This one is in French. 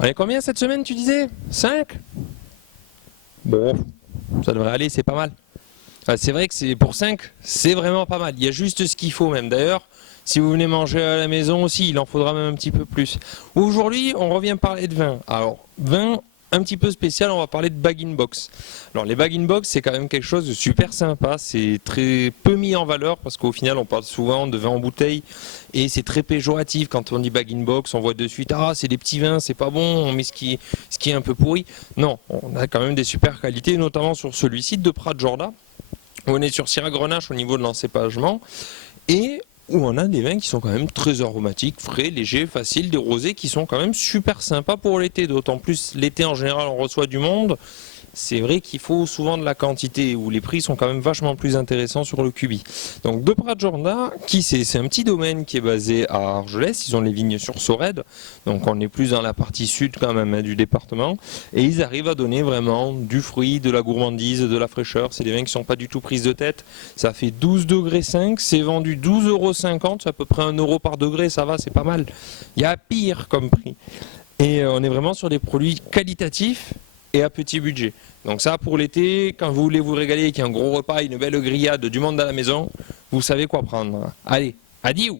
On est combien cette semaine, tu disais? 5? Bon, ça devrait aller, c'est pas mal. C'est vrai que c'est pour 5, c'est vraiment pas mal. Il y a juste ce qu'il faut même. D'ailleurs, si vous venez manger à la maison aussi, il en faudra même un petit peu plus. Aujourd'hui, on revient parler de vin. Alors, vin un petit peu spécial, on va parler de bag-in-box. Alors, les bag-in-box, c'est quand même quelque chose de super sympa. C'est très peu mis en valeur parce qu'au final, on parle souvent de vin en bouteille et c'est très péjoratif. Quand on dit bag-in-box, on voit de suite, ah, c'est des petits vins, c'est pas bon, on met ce qui est un peu pourri. Non, on a quand même des super qualités, notamment sur celui-ci de Prat Jorda. On est sur Syrah Grenache au niveau de l'encépagement et où on a des vins qui sont quand même très aromatiques, frais, légers, faciles, des rosés qui sont quand même super sympas pour l'été. D'autant plus l'été en général on reçoit du monde. C'est vrai qu'il faut souvent de la quantité où les prix sont quand même vachement plus intéressants sur le cubi. Donc de Prat Jorda, c'est un petit domaine qui est basé à Argelès, ils ont les vignes sur Sorède, donc on est plus dans la partie sud quand même du département, et ils arrivent à donner vraiment du fruit, de la gourmandise, de la fraîcheur. C'est des vins qui ne sont pas du tout prises de tête, ça fait 12,5 degrés, c'est vendu 12,50 €, c'est à peu près 1 euro par degré, ça va, c'est pas mal. Il y a pire comme prix. Et on est vraiment sur des produits qualitatifs et à petit budget. Donc ça pour l'été, quand vous voulez vous régaler, qu'il y a un gros repas, une belle grillade, du monde à la maison, vous savez quoi prendre. Allez, adieu!